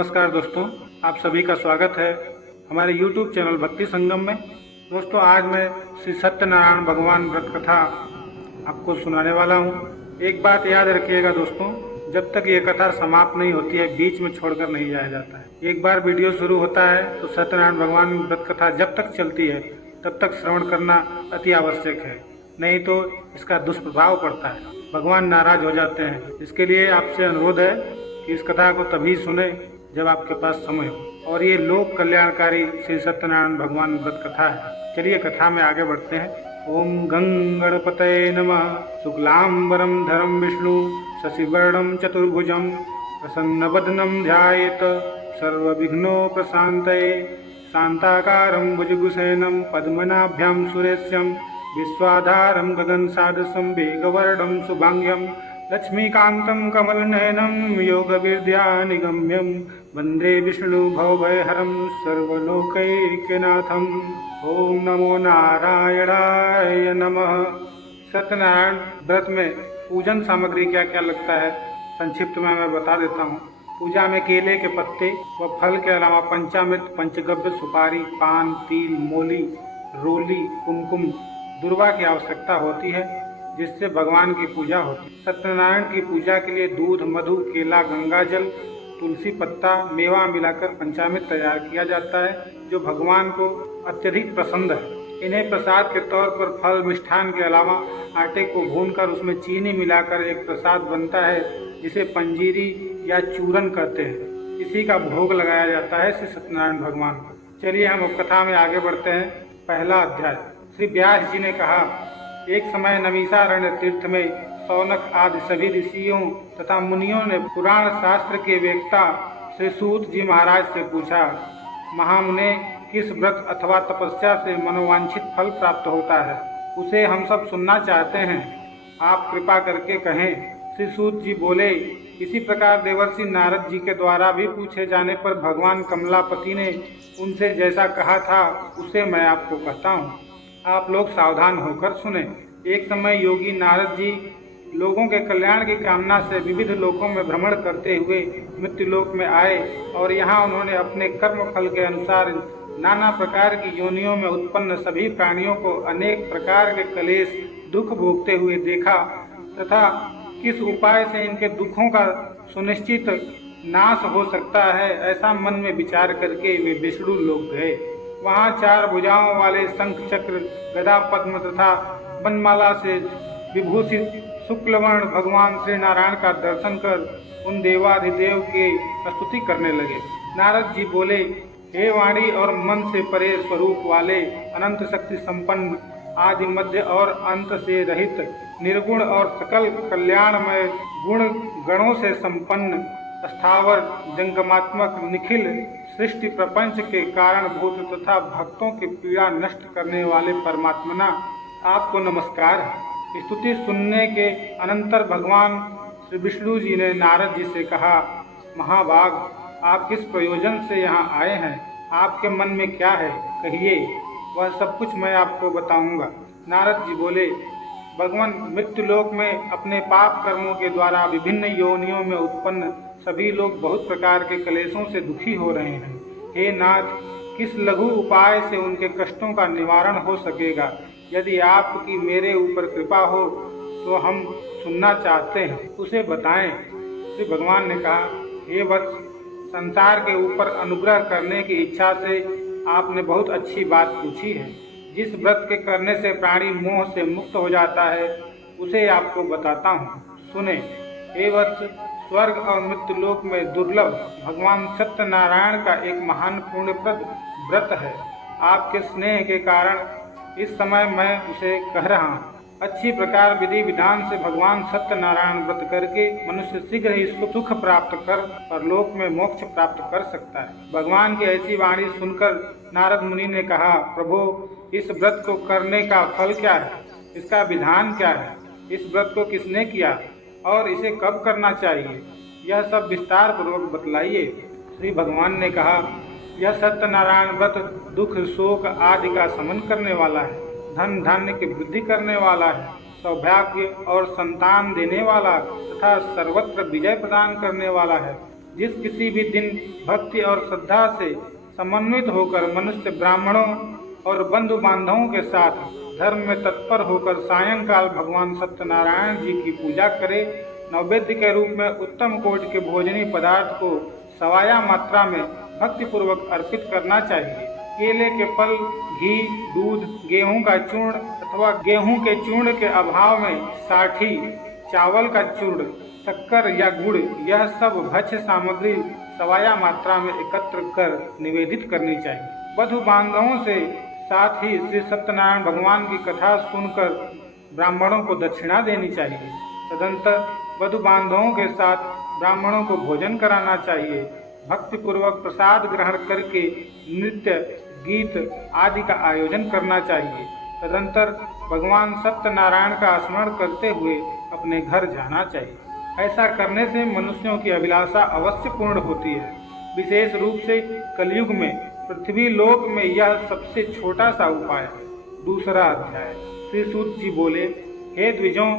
नमस्कार दोस्तों, आप सभी का स्वागत है हमारे YouTube चैनल भक्ति संगम में। दोस्तों, आज मैं श्री सत्यनारायण भगवान व्रत कथा आपको सुनाने वाला हूँ। एक बात याद रखिएगा दोस्तों, जब तक ये कथा समाप्त नहीं होती है बीच में छोड़कर नहीं जाया जाता है। एक बार वीडियो शुरू होता है तो सत्यनारायण भगवान व्रत कथा जब तक चलती है तब तक श्रवण करना अति आवश्यक है, नहीं तो इसका दुष्प्रभाव पड़ता है, भगवान नाराज हो जाते हैं। इसके लिए आपसे अनुरोध है कि इस कथा को तभी सुने जब आपके पास समय हो। और ये लोक कल्याणकारी श्री सत्यनारायण भगवान व्रत कथा है। चलिए कथा में आगे बढ़ते हैं। ओम गंग गणपतये नमः। शुक्लांबरम धरम विष्णु शशिवर्णम चतुर्भुजम प्रसन्नवदनं ध्यायेत सर्वविघ्नोपशान्तये। शान्ताकारं भुजगशयनं पद्मनाभ्यां सुरेशं विश्वाधारं गगनसदृशं मेघवर्णं शुभांग्यं लक्ष्मीकान्तं कमलनयनं योगविद्यानिगम्यं वन्दे विष्णु भवभयहरं सर्वलोकैकनाथम्। ओम नमो नारायणाय नमः। सत्यनारायण व्रत में पूजन सामग्री क्या क्या लगता है संक्षिप्त में मैं बता देता हूँ। पूजा में केले के पत्ते व फल के अलावा पंचामृत, पंचगव्य, सुपारी, पान, तिल, मूली, रोली, कुमकुम, दुर्वा की आवश्यकता होती है, जिससे भगवान की पूजा होती है। सत्यनारायण की पूजा के लिए दूध, मधु, केला, गंगा जल, तुलसी पत्ता, मेवा मिलाकर पंचामृत तैयार किया जाता है, जो भगवान को अत्यधिक पसंद है। इन्हें प्रसाद के तौर पर फल, मिष्ठान के अलावा आटे को भूनकर उसमें चीनी मिलाकर एक प्रसाद बनता है, जिसे पंजीरी या चूरन कहते हैं। इसी का भोग लगाया जाता है श्री सत्यनारायण भगवान को। चलिए हम अब कथा में आगे बढ़ते हैं। पहला अध्याय। श्री व्यास जी ने कहा, एक समय नमीसारण्य तीर्थ में सौनक आदि सभी ऋषियों तथा मुनियों ने पुराण शास्त्र के वेत्ता श्री सूत जी महाराज से पूछा, महामुने, किस व्रत अथवा तपस्या से मनोवांछित फल प्राप्त होता है? उसे हम सब सुनना चाहते हैं, आप कृपा करके कहें। श्री सूत जी बोले, इसी प्रकार देवर्षि नारद जी के द्वारा भी पूछे जाने पर भगवान कमलापति ने उनसे जैसा कहा था उसे मैं आपको कहता हूँ। आप लोग सावधान होकर सुने। एक समय योगी नारद जी लोगों के कल्याण की कामना से विविध लोकों में भ्रमण करते हुए मृत्युलोक में आए और यहाँ उन्होंने अपने कर्म फल के अनुसार नाना प्रकार की योनियों में उत्पन्न सभी प्राणियों को अनेक प्रकार के क्लेश दुख भोगते हुए देखा तथा किस उपाय से इनके दुखों का सुनिश्चित नाश हो सकता है, ऐसा मन में विचार करके वे विष्णु लोक गए। वहाँ 4 भुजाओं वाले शंख, चक्र, गदा, पद्म तथा वनमाला से विभूषित शुक्लवर्ण भगवान श्री नारायण का दर्शन कर उन देवाधिदेव के प्रस्तुति करने लगे। नारद जी बोले, हे वाणी और मन से परे स्वरूप वाले, अनंत शक्ति संपन्न, आदि मध्य और अंत से रहित, निर्गुण और सकल कल्याणमय गुण गणों से संपन्न, स्थावर जंगमात्मक, निखिल सृष्टि प्रपंच के कारण भूत तथा भक्तों की पीड़ा नष्ट करने वाले परमात्मना, आपको नमस्कार है। स्तुति सुनने के अनंतर भगवान श्री विष्णु जी ने नारद जी से कहा, महाभाग, आप किस प्रयोजन से यहाँ आए हैं? आपके मन में क्या है, कहिए, वह सब कुछ मैं आपको बताऊंगा। नारद जी बोले, भगवान, मृत्युलोक में अपने पाप कर्मों के द्वारा विभिन्न योनियों में उत्पन्न सभी लोग बहुत प्रकार के क्लेशों से दुखी हो रहे हैं। हे नाथ, किस लघु उपाय से उनके कष्टों का निवारण हो सकेगा? यदि आपकी मेरे ऊपर कृपा हो तो हम सुनना चाहते हैं, उसे बताएं। श्री भगवान ने कहा, हे वत्स, संसार के ऊपर अनुग्रह करने की इच्छा से आपने बहुत अच्छी बात पूछी है। जिस व्रत के करने से प्राणी मोह से मुक्त हो जाता है उसे आपको बताता हूँ, सुने। हे वत्स, स्वर्ग और मृत्युलोक में दुर्लभ भगवान सत्यनारायण का एक महान पुण्यप्रद व्रत है। आपके स्नेह के कारण इस समय मैं उसे कह रहा हूँ। अच्छी प्रकार विधि विधान से भगवान सत्यनारायण व्रत करके मनुष्य शीघ्र ही सुख प्राप्त कर परलोक में मोक्ष प्राप्त कर सकता है। भगवान की ऐसी वाणी सुनकर नारद मुनि ने कहा, प्रभु, इस व्रत को करने का फल क्या है? इसका विधान क्या है? इस व्रत को किसने किया और इसे कब करना चाहिए? यह सब विस्तार पूर्वक बतलाइए। श्री भगवान ने कहा, यह सत्यनारायण व्रत दुख, शोक आदि का शमन करने वाला है, धन धान्य की वृद्धि करने वाला है, सौभाग्य और संतान देने वाला तथा सर्वत्र विजय प्रदान करने वाला है। जिस किसी भी दिन भक्ति और श्रद्धा से समन्वित होकर मनुष्य ब्राह्मणों और बंधु बांधवों के साथ धर्म में तत्पर होकर सायंकाल भगवान सत्यनारायण जी की पूजा करे, नैवेद्य के रूप में उत्तम कोटि के भोजनी पदार्थ को सवाया मात्रा में भक्ति पूर्वक अर्पित करना चाहिए। केले के फल, घी, दूध, गेहूं का चूर्ण अथवा गेहूं के चूर्ण के अभाव में साठी, चावल का चूर्ण, शक्कर या गुड़, यह सब भक्ष्य सामग्री सवाया मात्रा में एकत्र कर निवेदित करनी चाहिए। बंधु बांधवों से साथ ही श्री सत्यनारायण भगवान की कथा सुनकर ब्राह्मणों को दक्षिणा देनी चाहिए। तदंतर बंधु बांधवों के साथ ब्राह्मणों को भोजन कराना चाहिए। भक्ति पूर्वक प्रसाद ग्रहण करके नृत्य, गीत आदि का आयोजन करना चाहिए। तदंतर भगवान सत्यनारायण का स्मरण करते हुए अपने घर जाना चाहिए। ऐसा करने से मनुष्यों की अभिलाषा अवश्य पूर्ण होती है। विशेष रूप से कलयुग में पृथ्वी लोक में यह सबसे छोटा सा उपाय है। दूसरा अध्याय। श्री सूत जी बोले, हे द्विजों,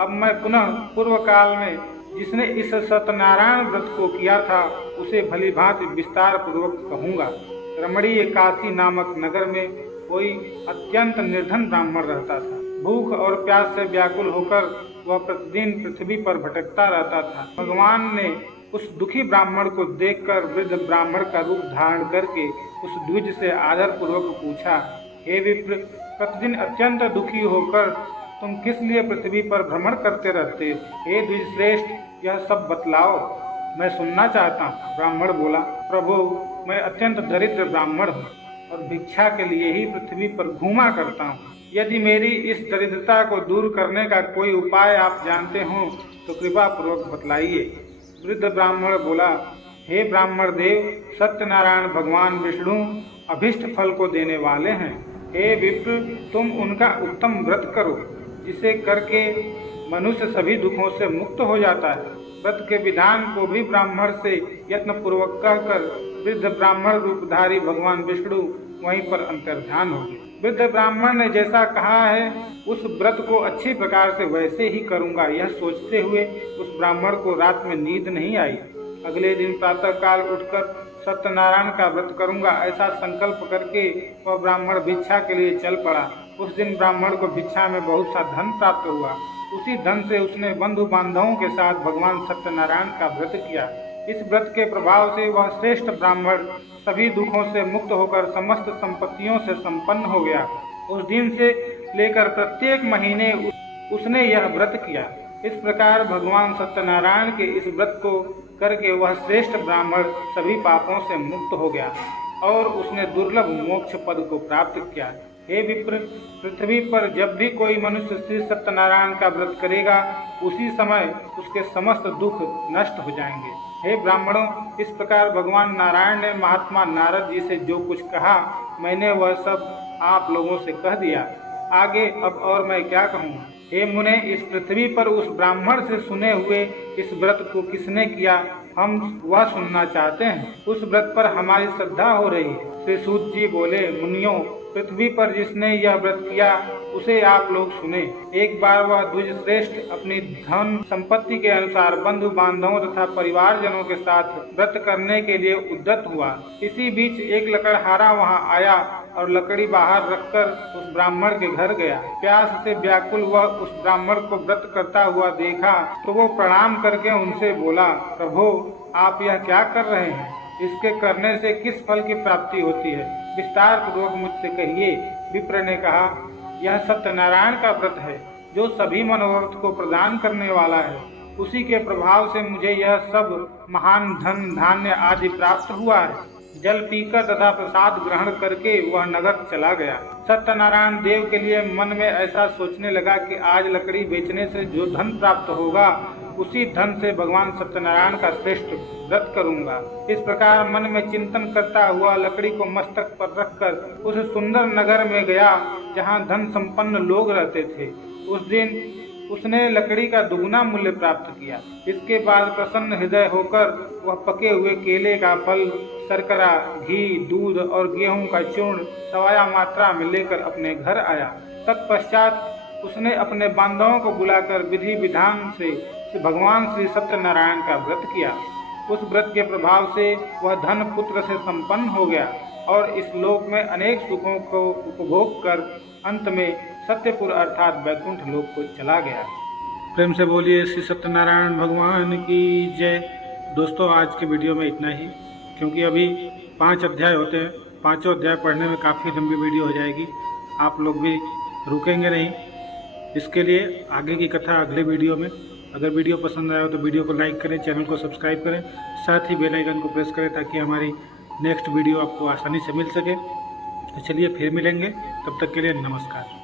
अब मैं पुनः पूर्व काल में जिसने इस सत्यनारायण व्रत को किया था उसे भली भांति विस्तार पूर्वक कहूँगा। रमणीय काशी नामक नगर में कोई अत्यंत निर्धन ब्राह्मण रहता था। भूख और प्यास से व्याकुल होकर वह प्रतिदिन पृथ्वी पर भटकता रहता था। भगवान ने उस दुखी ब्राह्मण को देखकर वृद्ध ब्राह्मण का रूप धारण करके उस द्विज से आदर पूर्वक पूछा, हे विप्र, प्रतिदिन अत्यंत दुखी होकर तुम किस लिए पृथ्वी पर भ्रमण करते रहते? हे द्विज श्रेष्ठ, यह सब बतलाओ, मैं सुनना चाहता हूँ। ब्राह्मण बोला, प्रभु, मैं अत्यंत दरिद्र ब्राह्मण हूँ और भिक्षा के लिए ही पृथ्वी पर घूमा करता हूँ। यदि मेरी इस दरिद्रता को दूर करने का कोई उपाय आप जानते हो तो कृपा पूर्वक बतलाइए। वृद्ध ब्राह्मण बोला, हे ब्राह्मण देव, सत्यनारायण भगवान विष्णु अभिष्ट फल को देने वाले हैं। हे विप्र, तुम उनका उत्तम व्रत करो, जिसे करके मनुष्य सभी दुखों से मुक्त हो जाता है। व्रत के विधान को भी ब्राह्मण से यत्न पूर्वक कहकर वृद्ध ब्राह्मण रूपधारी भगवान विष्णु वहीं पर अंतर्ध्यान हो गए। वृद्ध ब्राह्मण ने जैसा कहा है उस व्रत को अच्छी प्रकार से वैसे ही करूंगा, यह सोचते हुए उस ब्राह्मण को रात में नींद नहीं आई। अगले दिन प्रातः काल उठकर सत्यनारायण का व्रत करूंगा ऐसा संकल्प करके वह ब्राह्मण भिक्षा के लिए चल पड़ा। उस दिन ब्राह्मण को भिक्षा में बहुत सा धन प्राप्त हुआ। उसी धन से उसने बंधु बांधवों के साथ भगवान सत्यनारायण का व्रत किया। इस व्रत के प्रभाव से वह श्रेष्ठ ब्राह्मण सभी दुखों से मुक्त होकर समस्त संपत्तियों से संपन्न हो गया। उस दिन से लेकर प्रत्येक महीने उसने यह व्रत किया। इस प्रकार भगवान सत्यनारायण के इस व्रत को करके वह श्रेष्ठ ब्राह्मण सभी पापों से मुक्त हो गया और उसने दुर्लभ मोक्ष पद को प्राप्त किया। हे विप्र, पृथ्वी पर जब भी कोई मनुष्य श्री सत्यनारायण का व्रत करेगा उसी समय उसके समस्त दुख नष्ट हो जाएंगे। हे ब्राह्मणों, इस प्रकार भगवान नारायण ने महात्मा नारद जी से जो कुछ कहा मैंने वह सब आप लोगों से कह दिया। आगे अब और मैं क्या कहूँ। हे मुने, इस पृथ्वी पर उस ब्राह्मण से सुने हुए इस व्रत को किसने किया हम वह सुनना चाहते हैं। उस व्रत पर हमारी श्रद्धा हो रही है। श्री सूत जी बोले, मुनियों, पृथ्वी पर जिसने यह व्रत किया उसे आप लोग सुने। एक बार वह द्विज श्रेष्ठ अपनी धन संपत्ति के अनुसार बंधु बांधवों तथा परिवारजनों के साथ व्रत करने के लिए उद्यत हुआ। इसी बीच एक लकड़हारा वहां आया और लकड़ी बाहर रखकर उस ब्राह्मण के घर गया। प्यास से व्याकुल वह उस ब्राह्मण को व्रत करता हुआ देखा तो वो प्रणाम करके उनसे बोला, प्रभु, आप यह क्या कर रहे हैं? इसके करने से किस फल की प्राप्ति होती है? विस्तार पूर्वक मुझसे कहिए। विप्र ने कहा, यह सत्यनारायण का व्रत है जो सभी मनोरथ को प्रदान करने वाला है। उसी के प्रभाव से मुझे यह सब महान धन धान्य आदि प्राप्त हुआ है। जल पीकर तथा प्रसाद ग्रहण करके वह नगर चला गया। सत्यनारायण देव के लिए मन में ऐसा सोचने लगा कि आज लकड़ी बेचने से जो धन प्राप्त होगा उसी धन से भगवान सत्यनारायण का श्रेष्ठ व्रत करूंगा। इस प्रकार मन में चिंतन करता हुआ लकड़ी को मस्तक पर रखकर उस सुंदर नगर में गया जहां धन संपन्न लोग रहते थे। उस दिन उसने लकड़ी का दुगुना मूल्य प्राप्त किया। इसके बाद प्रसन्न हृदय होकर वह पके हुए केले का फल, शर्करा, घी, दूध और गेहूं का चूर्ण सवाया मात्रा में लेकर अपने घर आया। तत्पश्चात उसने अपने बांधवों को बुलाकर विधि विधान से भगवान श्री सत्यनारायण का व्रत किया। उस व्रत के प्रभाव से वह धन पुत्र से संपन्न हो गया और इस लोक में अनेक सुखों को उपभोग कर अंत में सत्यपुर अर्थात वैकुंठ लोक को चला गया। प्रेम से बोलिए श्री सत्यनारायण भगवान की जय। दोस्तों, आज के वीडियो में इतना ही, क्योंकि अभी 5 अध्याय होते हैं। 5 अध्याय पढ़ने में काफ़ी लंबी वीडियो हो जाएगी, आप लोग भी रुकेंगे नहीं। इसके लिए आगे की कथा अगले वीडियो में। अगर वीडियो पसंद आया हो तो वीडियो को लाइक करें, चैनल को सब्सक्राइब करें, साथ ही बेल आइकन को प्रेस करें ताकि हमारी नेक्स्ट वीडियो आपको आसानी से मिल सके। तो चलिए फिर मिलेंगे, तब तक के लिए नमस्कार।